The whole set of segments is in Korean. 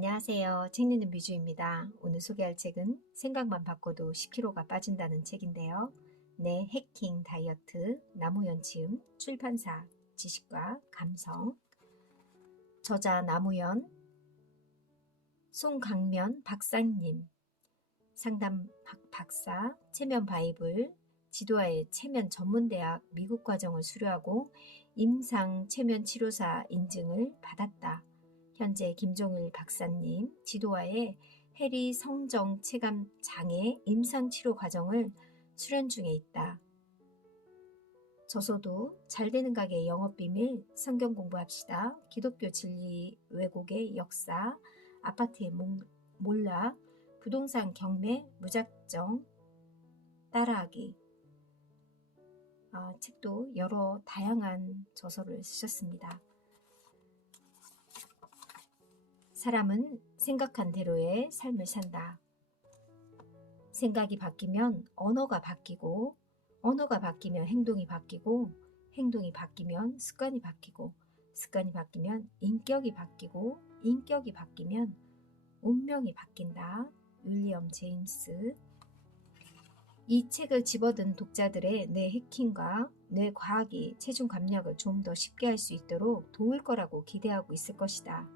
안녕하세요. 책 읽는 뮤즈입니다. 오늘 소개할 책은 생각만 바꿔도 10kg가 빠진다는 책인데요. 내 해킹 다이어트, 나무현치음, 출판사, 지식과 감성, 저자 나무현, 송강면 박사님, 상담 박사, 체면 바이블, 지도와의 체면 전문대학 미국 과정을 수료하고 임상 체면 치료사 인증을 받았다. 현재 김종일 박사님, 지도와의 해리 성정 체감 장애 임상 치료 과정을 수련 중에 있다. 저서도 잘 되는 가게 영업 비밀, 성경 공부합시다, 기독교 진리 왜곡의 역사, 아파트의 몰락, 부동산 경매, 무작정 따라하기. 책도 여러 다양한 저서를 쓰셨습니다. 사람은 생각한 대로의 삶을 산다. 생각이 바뀌면 언어가 바뀌고, 언어가 바뀌면 행동이 바뀌고, 행동이 바뀌면 습관이 바뀌고, 습관이 바뀌면 인격이 바뀌고, 인격이 바뀌면 운명이 바뀐다. 윌리엄 제임스. 이 책을 집어든 독자들의 뇌 해킹과 뇌 과학이 체중 감량을 좀 더 쉽게 할 수 있도록 도울 거라고 기대하고 있을 것이다.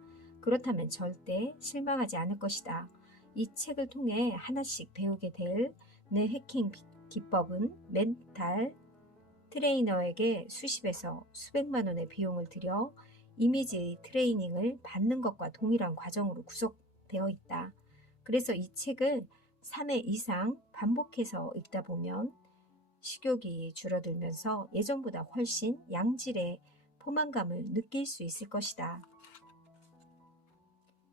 그렇다면 절대 실망하지 않을 것이다. 이 책을 통해 하나씩 배우게 될 뇌 해킹 기법은 멘탈 트레이너에게 수십에서 수백만 원의 비용을 들여 이미지 트레이닝을 받는 것과 동일한 과정으로 구성되어 있다. 그래서 이 책을 3회 이상 반복해서 읽다 보면 식욕이 줄어들면서 예전보다 훨씬 양질의 포만감을 느낄 수 있을 것이다.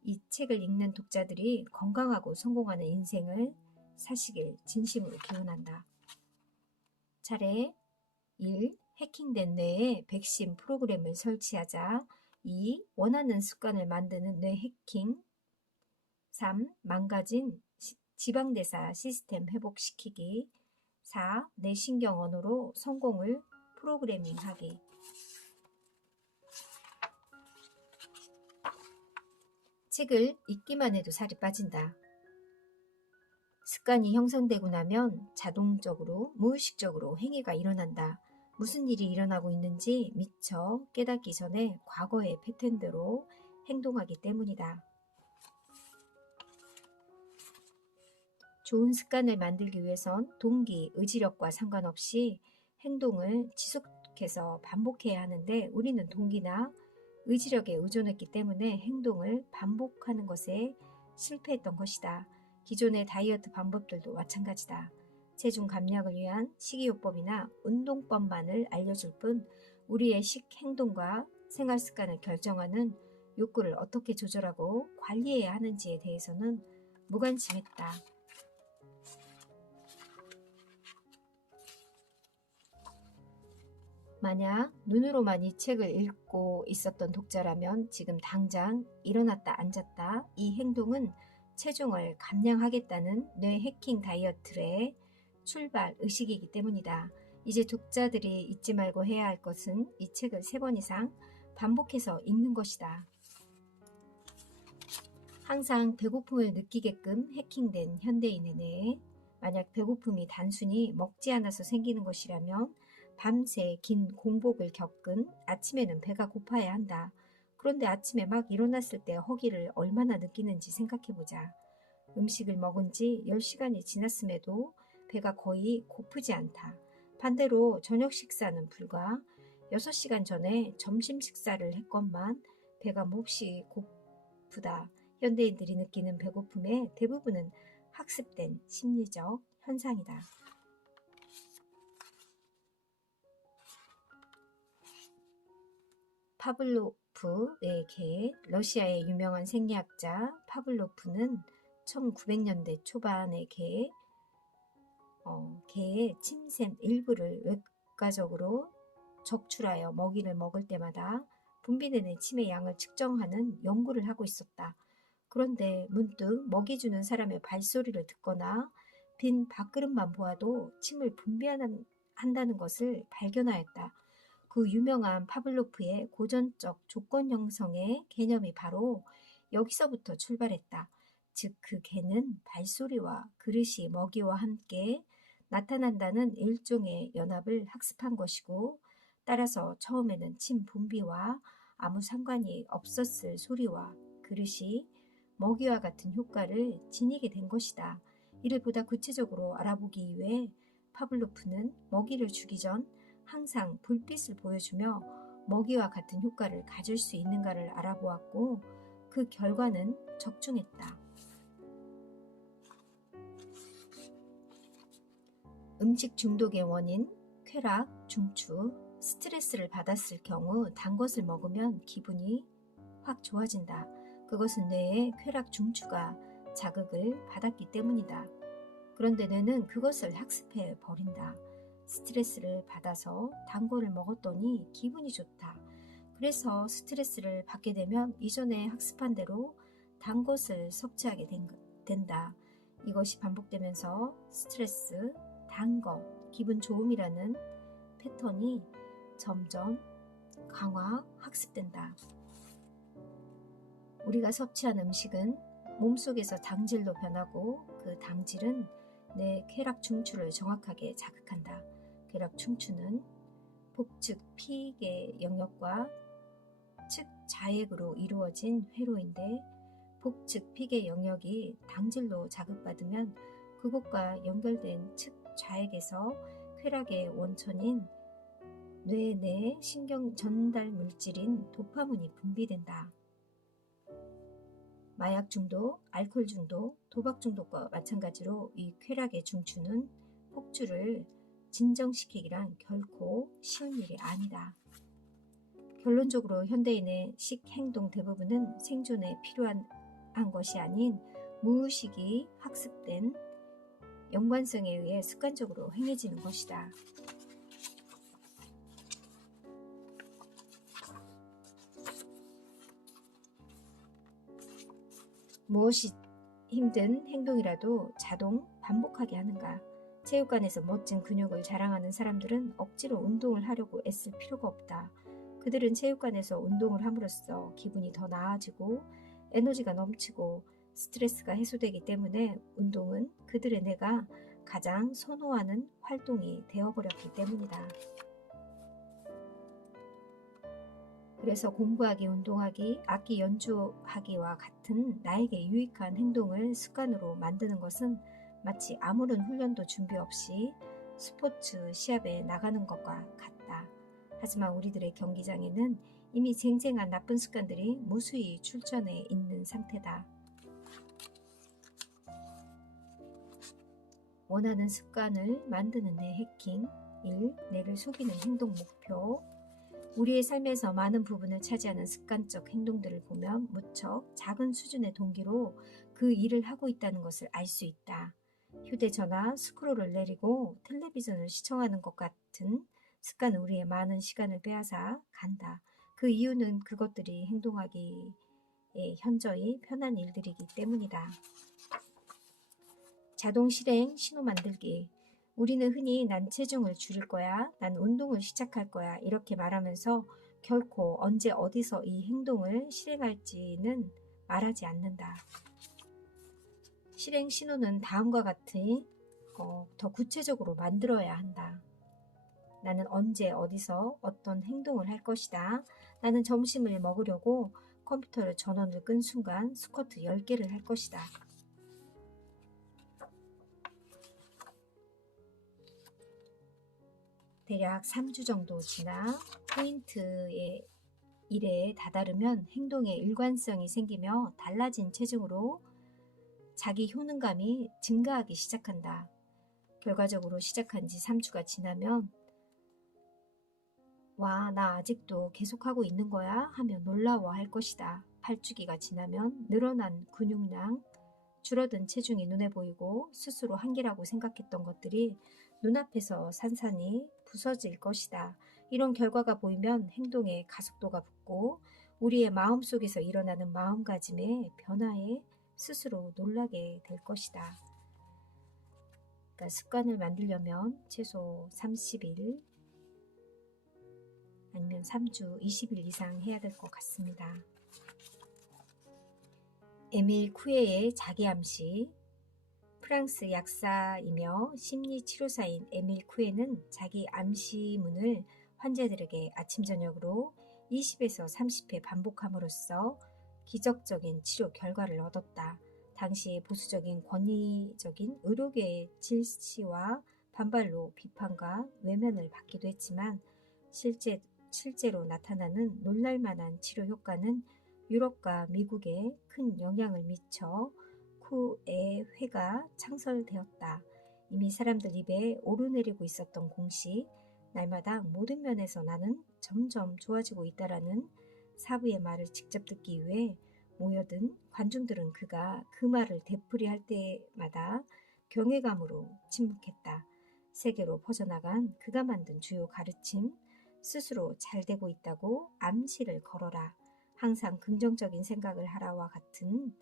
이 책을 읽는 독자들이 건강하고 성공하는 인생을 사시길 진심으로 기원한다. 차례 1. 해킹된 뇌에 백신 프로그램을 설치하자. 2. 원하는 습관을 만드는 뇌 해킹. 3. 망가진 지방대사 시스템 회복시키기. 4. 내 신경 언어로 성공을 프로그래밍하기. 책을 읽기만 해도 살이 빠진다. 습관이 형성되고 나면 자동적으로 무의식적으로 행위가 일어난다. 무슨 일이 일어나고 있는지 미처 깨닫기 전에 과거의 패턴대로 행동하기 때문이다. 좋은 습관을 만들기 위해선 동기, 의지력과 상관없이 행동을 지속해서 반복해야 하는데 우리는 동기나 의지력에 의존했기 때문에 행동을 반복하는 것에 실패했던 것이다. 기존의 다이어트 방법들도 마찬가지다. 체중 감량을 위한 식이요법이나 운동법만을 알려줄 뿐 우리의 식행동과 생활습관을 결정하는 욕구를 어떻게 조절하고 관리해야 하는지에 대해서는 무관심했다. 만약 눈으로만 이 책을 읽고 있었던 독자라면 지금 당장 일어났다 앉았다 이 행동은 체중을 감량하겠다는 뇌 해킹 다이어트의 출발 의식이기 때문이다. 이제 독자들이 잊지 말고 해야 할 것은 이 책을 3번 이상 반복해서 읽는 것이다. 항상 배고픔을 느끼게끔 해킹된 현대인의 뇌에 만약 배고픔이 단순히 먹지 않아서 생기는 것이라면 밤새 긴 공복을 겪은 아침에는 배가 고파야 한다. 그런데 아침에 막 일어났을 때 허기를 얼마나 느끼는지 생각해보자. 음식을 먹은 지 10시간이 지났음에도 배가 거의 고프지 않다. 반대로 저녁 식사는 불과 6시간 전에 점심 식사를 했건만 배가 몹시 고프다. 현대인들이 느끼는 배고픔의 대부분은 학습된 심리적 현상이다. 파블로프의 개, 러시아의 유명한 생리학자 파블로프는 1900년대 초반의 개의 침샘 일부를 외과적으로 적출하여 먹이를 먹을 때마다 분비되는 침의 양을 측정하는 연구를 하고 있었다. 그런데 문득 먹이 주는 사람의 발소리를 듣거나 빈 밥그릇만 보아도 침을 분비한다는 것을 발견하였다. 그 유명한 파블로프의 고전적 조건 형성의 개념이 바로 여기서부터 출발했다. 즉 그 개는 발소리와 그릇이 먹이와 함께 나타난다는 일종의 연합을 학습한 것이고, 따라서 처음에는 침 분비와 아무 상관이 없었을 소리와 그릇이 먹이와 같은 효과를 지니게 된 것이다. 이를 보다 구체적으로 알아보기 위해 파블로프는 먹이를 주기 전 항상 불빛을 보여주며 먹이와 같은 효과를 가질 수 있는가를 알아보았고, 그 결과는 적중했다. 음식 중독의 원인, 쾌락, 중추, 스트레스를 받았을 경우 단 것을 먹으면 기분이 확 좋아진다. 그것은 뇌의 쾌락 중추가 자극을 받았기 때문이다. 그런데 뇌는 그것을 학습해 버린다. 스트레스를 받아서 단 거를 먹었더니 기분이 좋다. 그래서 스트레스를 받게 되면 이전에 학습한 대로 단 것을 섭취하게 된다. 이것이 반복되면서 스트레스, 단 것, 기분 좋음이라는 패턴이 점점 강화, 학습된다. 우리가 섭취한 음식은 몸속에서 당질로 변하고, 그 당질은 내 쾌락 중추를 정확하게 자극한다. 쾌락 중추는 복측 피계 영역과 측 좌액으로 이루어진 회로인데, 복측 피계 영역이 당질로 자극받으면 그곳과 연결된 측 좌액에서 쾌락의 원천인 뇌 내 신경 전달 물질인 도파민이 분비된다. 마약 중독, 알코올 중독, 도박 중독과 마찬가지로 이 쾌락의 중추는 폭주를 진정시키기란 결코 쉬운 일이 아니다. 결론적으로 현대인의 식행동 대부분은 생존에 필요한 것이 아닌 무의식이 학습된 연관성에 의해 습관적으로 행해지는 것이다. 무엇이 힘든 행동이라도 자동 반복하게 하는가? 체육관에서 멋진 근육을 자랑하는 사람들은 억지로 운동을 하려고 애쓸 필요가 없다. 그들은 체육관에서 운동을 함으로써 기분이 더 나아지고 에너지가 넘치고 스트레스가 해소되기 때문에 운동은 그들의 뇌가 가장 선호하는 활동이 되어버렸기 때문이다. 그래서 공부하기, 운동하기, 악기 연주하기와 같은 나에게 유익한 행동을 습관으로 만드는 것은 마치 아무런 훈련도 준비 없이 스포츠 시합에 나가는 것과 같다. 하지만 우리들의 경기장에는 이미 쟁쟁한 나쁜 습관들이 무수히 출전해 있는 상태다. 원하는 습관을 만드는 내 해킹. 1. 뇌를 속이는 행동 목표. 우리의 삶에서 많은 부분을 차지하는 습관적 행동들을 보면 무척 작은 수준의 동기로 그 일을 하고 있다는 것을 알 수 있다. 휴대전화 스크롤을 내리고 텔레비전을 시청하는 것 같은 습관은 우리의 많은 시간을 빼앗아 간다. 그 이유는 그것들이 행동하기에 현저히 편한 일들이기 때문이다. 자동 실행 신호 만들기. 우리는 흔히 난 체중을 줄일 거야, 난 운동을 시작할 거야 이렇게 말하면서 결코 언제 어디서 이 행동을 실행할지는 말하지 않는다. 실행 신호는 다음과 같이 더 구체적으로 만들어야 한다. 나는 언제 어디서 어떤 행동을 할 것이다. 나는 점심을 먹으려고 컴퓨터를 전원을 끈 순간 스쿼트 10개를 할 것이다. 대략 3주 정도 지나 포인트의 일에 다다르면 행동의 일관성이 생기며 달라진 체중으로 자기 효능감이 증가하기 시작한다. 결과적으로 시작한 지 3주가 지나면 와, 나 아직도 계속하고 있는 거야? 하며 놀라워할 것이다. 8주기가 지나면 늘어난 근육량, 줄어든 체중이 눈에 보이고 스스로 한계라고 생각했던 것들이 눈앞에서 산산이 부서질 것이다. 이런 결과가 보이면 행동에 가속도가 붙고 우리의 마음속에서 일어나는 마음가짐의 변화에 스스로 놀라게 될 것이다. 그러니까 습관을 만들려면 최소 30일 아니면 3주 20일 이상 해야 될 것 같습니다. 에밀 쿠에의 자기암시. 프랑스 약사이며 심리치료사인 에밀 쿠에는 자기 암시문을 환자들에게 아침 저녁으로 20에서 30회 반복함으로써 기적적인 치료 결과를 얻었다. 당시 보수적인 권위적인 의료계의 질시와 반발로 비판과 외면을 받기도 했지만 실제로 나타나는 놀랄만한 치료 효과는 유럽과 미국에 큰 영향을 미쳐 쿠의 회가 창설되었다. 이미 사람들 입에 오르내리고 있었던 공식, 날마다 모든 면에서 나는 점점 좋아지고 있다라는 사부의 말을 직접 듣기 위해 모여든 관중들은 그가 그 말을 되풀이할 때마다 경외감으로 침묵했다. 세계로 퍼져나간 그가 만든 주요 가르침, 스스로 잘 되고 있다고 암시를 걸어라, 항상 긍정적인 생각을 하라와 같은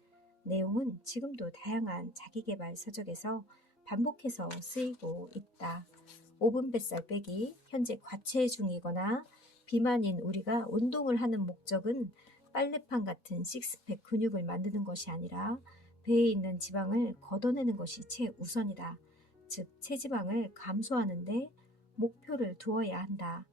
내용은 지금도 다양한 자기계발 서적에서 반복해서 쓰이고 있다. 오븐 뱃살 빼기. 현재 과체중이거나 비만인 우리가 운동을 하는 목적은 빨래판 같은 식스팩 근육을 만드는 것이 아니라 배에 있는 지방을 걷어내는 것이 최우선이다. 즉 체지방을 감소하는데 목표를 두어야 한다.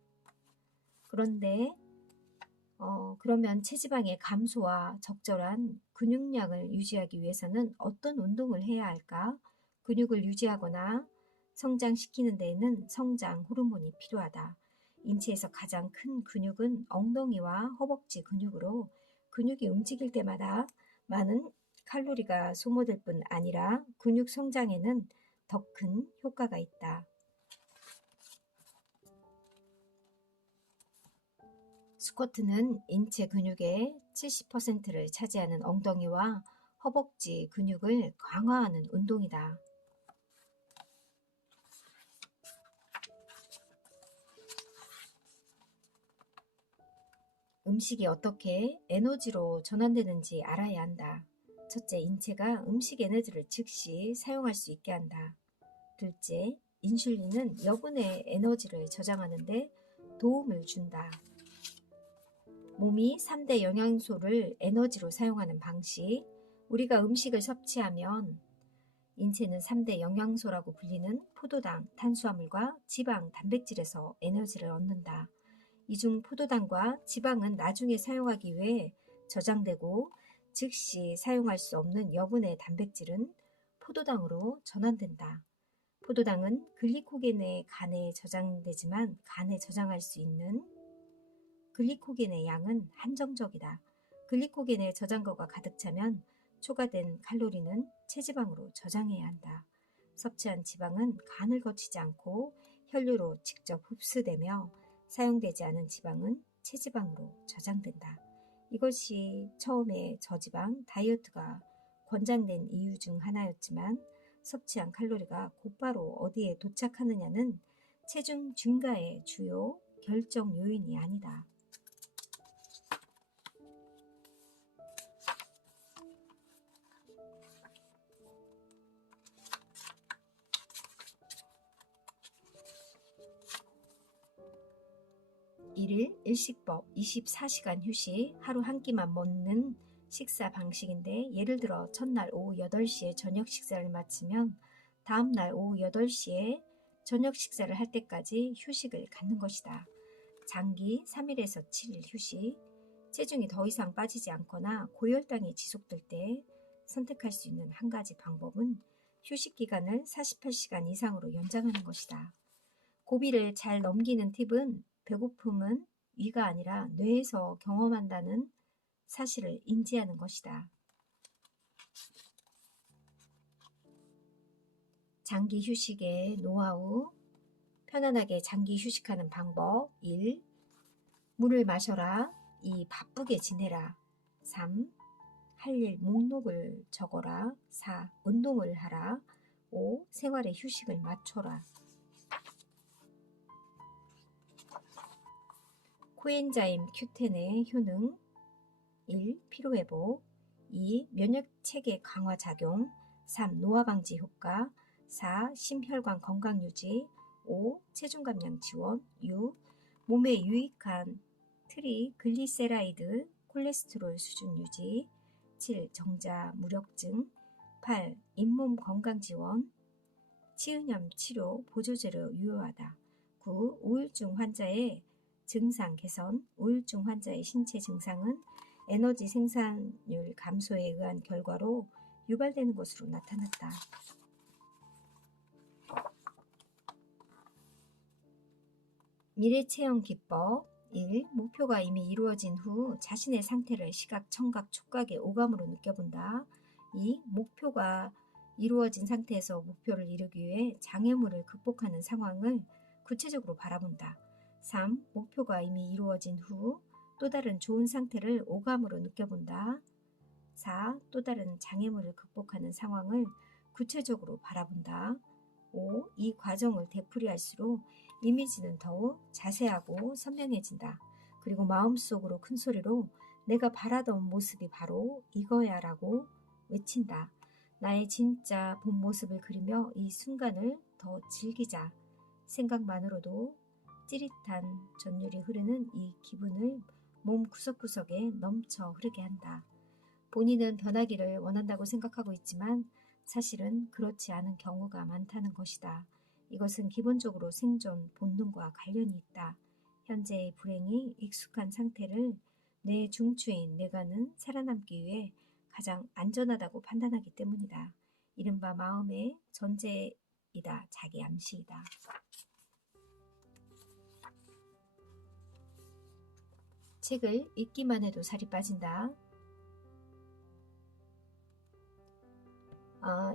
그러면 체지방의 감소와 적절한 근육량을 유지하기 위해서는 어떤 운동을 해야 할까? 근육을 유지하거나 성장시키는 데에는 성장 호르몬이 필요하다. 인체에서 가장 큰 근육은 엉덩이와 허벅지 근육으로 근육이 움직일 때마다 많은 칼로리가 소모될 뿐 아니라 근육 성장에는 더 큰 효과가 있다. 스쿼트는 인체 근육의 70%를 차지하는 엉덩이와 허벅지 근육을 강화하는 운동이다. 음식이 어떻게 에너지로 전환되는지 알아야 한다. 첫째, 인체가 음식 에너지를 즉시 사용할 수 있게 한다. 둘째, 인슐린은 여분의 에너지를 저장하는 데 도움을 준다. 몸이 3대 영양소를 에너지로 사용하는 방식. 우리가 음식을 섭취하면 인체는 3대 영양소라고 불리는 포도당, 탄수화물과 지방, 단백질에서 에너지를 얻는다. 이 중 포도당과 지방은 나중에 사용하기 위해 저장되고 즉시 사용할 수 없는 여분의 단백질은 포도당으로 전환된다. 포도당은 글리코겐의 간에 저장되지만 간에 저장할 수 있는 글리코겐의 양은 한정적이다. 글리코겐의 저장고가 가득 차면 초과된 칼로리는 체지방으로 저장해야 한다. 섭취한 지방은 간을 거치지 않고 혈류로 직접 흡수되며 사용되지 않은 지방은 체지방으로 저장된다. 이것이 처음에 저지방 다이어트가 권장된 이유 중 하나였지만 섭취한 칼로리가 곧바로 어디에 도착하느냐는 체중 증가의 주요 결정 요인이 아니다. 일일 일식법, 24시간 휴식, 하루 한 끼만 먹는 식사 방식인데 예를 들어 첫날 오후 8시에 저녁 식사를 마치면 다음날 오후 8시에 저녁 식사를 할 때까지 휴식을 갖는 것이다. 장기 3일에서 7일 휴식, 체중이 더 이상 빠지지 않거나 고혈당이 지속될 때 선택할 수 있는 한 가지 방법은 휴식 기간을 48시간 이상으로 연장하는 것이다. 고비를 잘 넘기는 팁은 배고픔은 위가 아니라 뇌에서 경험한다는 사실을 인지하는 것이다. 장기 휴식의 노하우. 편안하게 장기 휴식하는 방법. 1. 물을 마셔라. 2. 바쁘게 지내라. 3. 할 일 목록을 적어라. 4. 운동을 하라. 5. 생활의 휴식을 맞춰라. 코엔자임 Q10의 효능. 1. 피로회복. 2. 면역체계 강화 작용. 3. 노화 방지 효과. 4. 심혈관 건강 유지. 5. 체중 감량 지원. 6. 몸에 유익한 트리글리세라이드 콜레스테롤 수준 유지. 7. 정자 무력증. 8. 잇몸 건강지원. 치은염 치료 보조제로 유효하다. 9. 우울증 환자의 증상 개선. 우울증 환자의 신체 증상은 에너지 생산율 감소에 의한 결과로 유발되는 것으로 나타났다. 미래체험 기법. 1. 목표가 이미 이루어진 후 자신의 상태를 시각, 청각, 촉각의 오감으로 느껴본다. 2. 목표가 이루어진 상태에서 목표를 이루기 위해 장애물을 극복하는 상황을 구체적으로 바라본다. 3. 목표가 이미 이루어진 후 또 다른 좋은 상태를 오감으로 느껴본다. 4. 또 다른 장애물을 극복하는 상황을 구체적으로 바라본다. 5. 이 과정을 되풀이할수록 이미지는 더욱 자세하고 선명해진다. 그리고 마음속으로 큰 소리로 내가 바라던 모습이 바로 이거야 라고 외친다. 나의 진짜 본 모습을 그리며 이 순간을 더 즐기자. 생각만으로도 찌릿한 전율이 흐르는 이 기분을 몸 구석구석에 넘쳐 흐르게 한다. 본인은 변하기를 원한다고 생각하고 있지만 사실은 그렇지 않은 경우가 많다는 것이다. 이것은 기본적으로 생존 본능과 관련이 있다. 현재의 불행이 익숙한 상태를 내 중추인 내가는 살아남기 위해 가장 안전하다고 판단하기 때문이다. 이른바 마음의 전제이다. 자기 암시이다. 책을 읽기만 해도 살이 빠진다.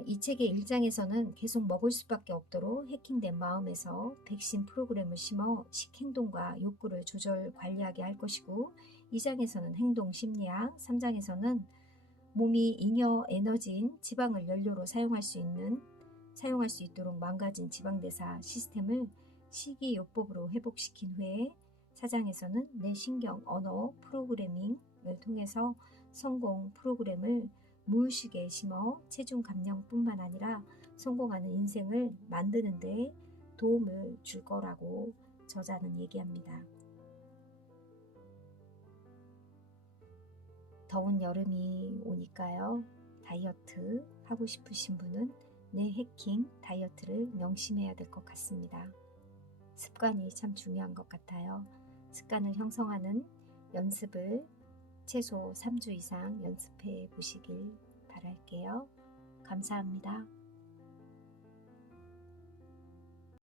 이 책의 1장에서는 계속 먹을 수밖에 없도록 해킹된 마음에서 백신 프로그램을 심어 식행동과 욕구를 조절 관리하게 할 것이고, 2장에서는 행동 심리학, 3장에서는 몸이 잉여 에너지인 지방을 연료로 사용할 수 있도록 망가진 지방대사 시스템을 식이요법으로 회복시킨 후에 4장에서는 뇌신경 언어 프로그래밍을 통해서 성공 프로그램을 무의식에 심어 체중 감량뿐만 아니라 성공하는 인생을 만드는 데 도움을 줄 거라고 저자는 얘기합니다. 더운 여름이 오니까요. 다이어트 하고 싶으신 분은 뇌 해킹 다이어트를 명심해야 될 것 같습니다. 습관이 참 중요한 것 같아요. 습관을 형성하는 연습을 최소 3주 이상 연습해 보시길 바랄게요. 감사합니다.